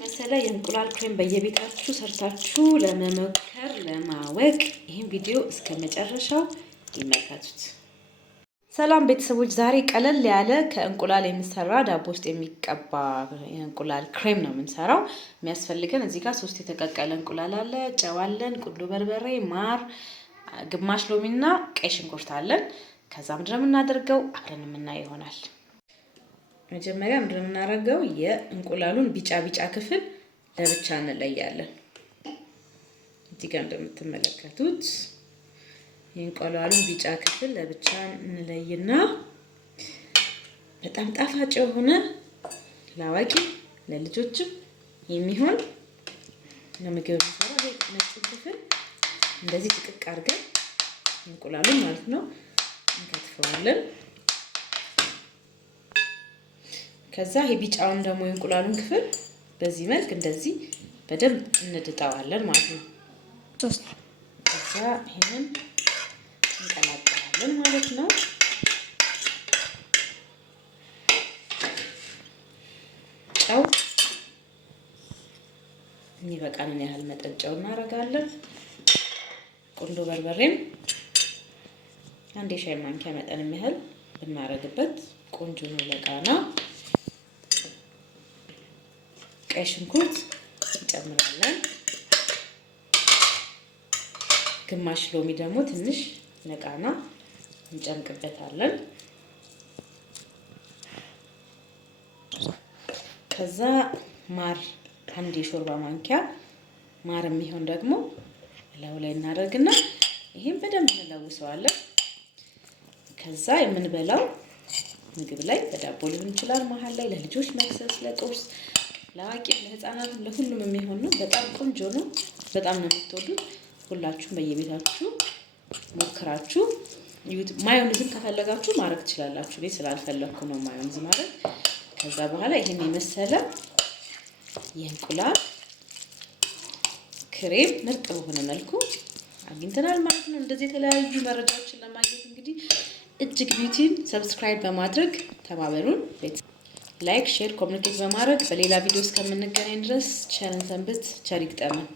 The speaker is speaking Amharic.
መሰለ የእንቁላል ክሬም በየቤታችሁ ሰርታችሁ ለመሞከር ለማወቅ ይህን ቪዲዮ እስከ መጨረሻው ይመልከቱት። ሰላም ቤተሰቦች፣ ዛሬ ቀለል ያለ ከእንቁላል የሚሰራ ዳቦ ውስጥ የሚቀባ የእንቁላል ክሬም ነው የምንሰራው። የሚያስፈልገን እዚህ ጋር 3 የተቀቀለ እንቁላል አለ፣ ጨው አለን፣ ቁንዶ በርበሬ፣ ማር፣ ግማሽ ሎሚና ቀይ ሽንኩርት አለን። ከዛ ምንድን ነው የምናደርገው አብረን የምናየው ይሆናል። መጀመሪያ ምንድን ነው የምናደርገው የእንቁላሉን ቢጫ ክፍል ለብቻ እንለያለን። እዚህ ጋር እንደምትመለከቱት የእንቁላሉን ቢጫ ክፍል ለብቻ እንለይና በጣም ጣፋጭ የሆነ ለአዋቂ ለልጆችም የሚሆን ለምግብ የሚሰራ ነጭ ክፍል እንደዚህ ጥቅቅ አድርገን እንቁላሉን ማለት ነው እንከትፈዋለን። ከዛ የቢጫውን ደግሞ የእንቁላሉን ክፍል በዚህ መልክ እንደዚህ በደንብ እንድጣዋለን ማለት ነው። ከዛ ይሄንን እንቀላቅላለን ማለት ነው። ጨው የሚበቃንን ያህል መጠን ጨው እናደርጋለን። ቁንዶ በርበሬም 1 የሻይ ማንኪያ መጠን የሚያህል ብናረግበት ቆንጆ ነው ለቃና። ቀይ ሽንኩርት እንጨምራለን። ግማሽ ሎሚ ደግሞ ትንሽ ለቃና እንጨምቅበታለን። ከዛ ማር 1 የሾርባ ማንኪያ ማር የሚሆን ደግሞ ላዩ ላይ እናደርግና ይሄን በደንብ እንለውሰዋለን። ከዛ የምንበላው ምግብ ላይ በዳቦ ሊሆን ይችላል፣ መሀል ላይ ለልጆች መክሰስ፣ ለቁርስ፣ ለአዋቂ ለህፃናት ለሁሉም የሚሆን ነው። በጣም ቆንጆ ነው። በጣም ነው የምትወዱት። ሁላችሁም በየቤታችሁ ሞክራችሁ ይሁት። ማዮኔዝን ከፈለጋችሁ ማድረግ ትችላላችሁ። እኔ ስላልፈለኩ ነው ማዮኔዝ ማድረግ። ከዛ በኋላ ይሄን የመሰለ የእንቁላል ክሬም ምርጥ በሆነ መልኩ አግኝተናል ማለት ነው። እንደዚህ የተለያዩ መረጃዎችን ለማግኘት እንግዲህ እጅግ ቢዩቲን ሰብስክራይብ በማድረግ ተባበሩን። ላይክ፣ ሼር፣ ኮሜንት በማድረግ በሌላ ቪዲዮ እስከምንገናኝ ድረስ ቸርን ሰንብት። ቸር ይግጠመን።